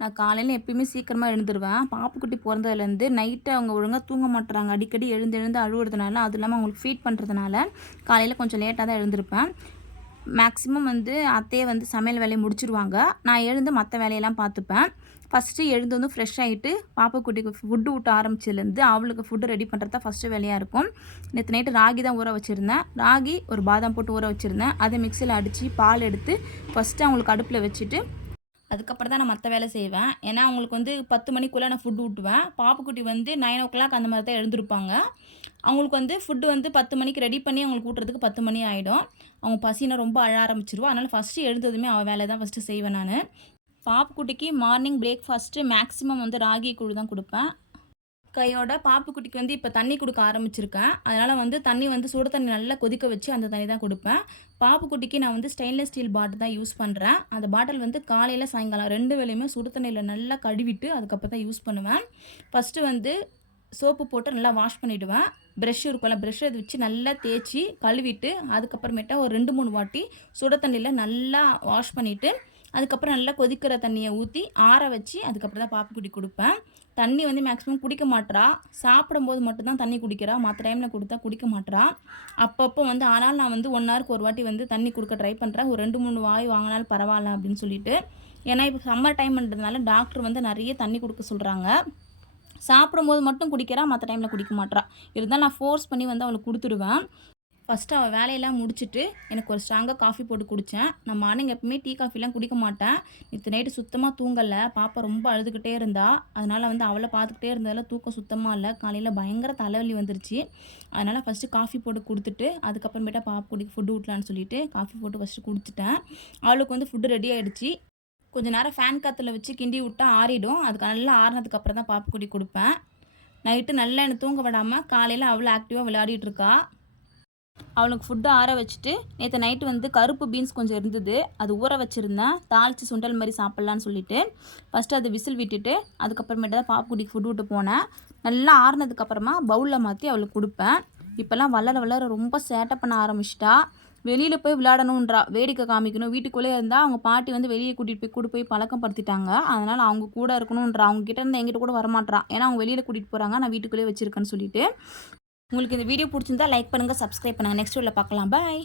நான் காலையில் எப்பயுமே சீக்கிரமாக எழுந்துருவேன். பாப்புக்குட்டி பிறந்ததுலேருந்து நைட்டு அவங்க ஒழுங்காக தூங்க மாட்டுறாங்க. அடிக்கடி எழுந்து எழுந்து அழுவுறதுனால, அதுவும் இல்லாமல் அவங்களுக்கு ஃபீட் பண்ணுறதுனால காலையில் கொஞ்சம் லேட்டாக தான் எழுந்திருப்பேன். மேக்ஸிமம் அத்தையே சமையல் வேலையை முடிச்சுருவாங்க. நான் எழுந்து மற்ற வேலையெல்லாம் பார்த்துப்பேன். ஃபஸ்ட்டு எழுந்து ஃப்ரெஷ் ஆகிட்டு பாப்பாக்குட்டிக்கு ஃபுட்டு ஊட்ட ஆரம்பிச்சதுலேருந்து அவளுக்கு ஃபுட்டு ரெடி பண்ணுறது தான் ஃபஸ்ட்டு வேலையாக இருக்கும். நேற்று நைட்டு ராகி தான் ஊற வச்சுருந்தேன். ராகி ஒரு பாதாம் போட்டு ஊற வச்சுருந்தேன். அதை மிக்சியில் அடித்து பால் எடுத்து ஃபஸ்ட்டு அவங்களுக்கு அடுப்பில் வச்சுட்டு அதுக்கப்புறம் தான் நான் மற்ற வேலை செய்வேன். ஏன்னா அவங்களுக்கு 10 மணிக்குள்ளே நான் ஃபுட்டு ஊட்டுவேன். பாப்புக்குட்டி 9:00 அந்த மாதிரி தான் எழுந்திருப்பாங்க. அவங்களுக்கு ஃபுட்டு 10 மணிக்கு ரெடி பண்ணி அவங்களுக்கு ஊட்டுறதுக்கு 10 மணி ஆகிடும். அவங்க பசினா ரொம்ப அழ ஆரம்பிச்சிருவா. அதனால் ஃபஸ்ட்டு எழுந்ததுமே அவள் வேலை தான் ஃபஸ்ட்டு செய்வேன் நான். பாப்புக்குட்டிக்கு மார்னிங் பிரேக்ஃபாஸ்ட்டு மேக்ஸிமம் ராகி கூழ் தான் கொடுப்பேன். கையோட பாப்புக்குட்டிக்கு இப்போ தண்ணி கொடுக்க ஆரம்பிச்சிருக்கேன். அதனால் தண்ணி சுடு தண்ணி நல்லா கொதிக்க வச்சு அந்த தண்ணி தான் கொடுப்பேன். பாப்புக்குட்டிக்கு நான் ஸ்டெயின்லெஸ் ஸ்டீல் பாட்டில் தான் யூஸ் பண்ணுறேன். அந்த பாட்டில் காலையில் சாயங்காலம் 2 வேளையுமே சுடு தண்ணியில் நல்லா கழுவிட்டு அதுக்கப்புறம் தான் யூஸ் பண்ணுவேன். ஃபஸ்ட்டு சோப்பு போட்டு நல்லா வாஷ் பண்ணிவிடுவேன். ப்ரெஷ் இருக்கும்ல, ப்ரெஷ்ஷை வச்சு நல்லா தேய்ச்சி கழுவிட்டு அதுக்கப்புறமேட்டா ஒரு 2-3 வாட்டி சுடு தண்ணியில் நல்லா வாஷ் பண்ணிவிட்டு அதுக்கப்புறம் நல்லா கொதிக்கிற தண்ணியை ஊற்றி ஆற வச்சு அதுக்கப்புறம் தான் பாப்புக்குட்டி கொடுப்பேன். தண்ணி மேக்ஸிமம் குடிக்க மாட்றா. சாப்பிடும்போது மட்டும்தான் தண்ணி குடிக்கிறா. மற்ற டைமில் கொடுத்தா குடிக்க மாட்றா. அப்பப்போ ஆனால் நான் 1 ஹவருக்கு ஒரு வாட்டி தண்ணி கொடுக்க ட்ரை பண்ணுறேன். ஒரு 2-3 வாய் வாங்கினாலும் பரவாயில்ல அப்படின்னு சொல்லிட்டு. ஏன்னா இப்போ சம்மர் டைம்ன்றதுனால டாக்டர் நிறைய தண்ணி கொடுக்க சொல்கிறாங்க. சாப்பிடும்போது மட்டும் குடிக்கிறா, மற்ற டைமில் குடிக்க மாட்றா. இருந்தாலும் நான் ஃபோர்ஸ் பண்ணி அவளுக்கு கொடுத்துடுவேன். ஃபஸ்ட்டு அவள் வேலையெல்லாம் முடிச்சுட்டு எனக்கு ஒரு ஸ்ட்ராங்காக காஃபி போட்டு குடித்தேன். நான் மார்னிங் எப்பவுமே டீ காஃபிலாம் குடிக்க மாட்டேன். நேற்று நைட்டு சுத்தமாக தூங்கலை. பாப்பா ரொம்ப அழுதுகிட்டே இருந்தா. அதனால் அவளை பார்த்துக்கிட்டே இருந்ததில் தூக்கம் சுத்தமாக இல்லை. காலையில் பயங்கர தலைவலி வந்துருச்சு. அதனால் ஃபஸ்ட்டு காஃபி போட்டு கொடுத்துட்டு அதுக்கப்புறமேட்டா பாப்புக்குட்டிக்கு ஃபுட்டு ஊட்டலான்னு சொல்லிட்டு காஃபி போட்டு ஃபஸ்ட்டு கொடுத்துட்டேன். அவளுக்கு ஃபுட்டு ரெடி ஆகிடுச்சு. கொஞ்சம் நேரம் ஃபேன் காற்றுல வச்சு கிண்டி விட்டால் ஆறிடும். அதுக்கு நல்லா ஆறினதுக்கப்புறம் தான் பாப்புக்குட்டி கொடுப்பேன். நைட்டு நல்லா எனக்கு தூங்க விடாமல் காலையில் அவ்வளோ ஆக்டிவாக விளையாடிட்டுருக்கா. அவளுக்கு ஃபுட்டு ஆற வச்சுட்டு நேற்று நைட்டு கருப்பு பீன்ஸ் கொஞ்சம் இருந்தது. அது ஊற வச்சுருந்தேன். தாளித்து சுண்டல் மாதிரி சாப்பிட்லான்னு சொல்லிட்டு ஃபஸ்ட்டு அது விசில் விட்டுட்டு அதுக்கப்புறமேட்டு தான் பாப்புக்குட்டிக்கு ஃபுட்டு விட்டு போனேன். நல்லா ஆறுனதுக்கப்புறமா பவுலில் மாற்றி அவளுக்கு கொடுப்பேன். இப்போல்லாம் வளர வளர ரொம்ப சேட்டை பண்ண ஆரம்பிச்சிட்டா. வெளியில் போய் விளையாடணுன்றா, வேடிக்கை காமிக்கணும். வீட்டுக்குள்ளே இருந்தால் அவங்க பாட்டி வெளியே கூட்டிகிட்டு போய் பழக்கப்படுத்திட்டாங்க. அதனால் அவங்க கூட இருக்கணுன்றா. அவங்ககிட்ட இருந்து எங்கிட்ட கூட வரமாட்டான். ஏன்னா அவங்க வெளியில் கூட்டிகிட்டு போகிறாங்க, நான் வீட்டுக்குள்ளேயே வச்சுருக்கேன்னு சொல்லிட்டு. உங்களுக்கு இந்த வீடியோ பிடிச்சிருந்தா லைக் பண்ணுங்கள், சப்ஸ்கிரைப் பண்ணுங்கள். நெக்ஸ்ட் வீடியோவில் பார்க்கலாம். பாய்.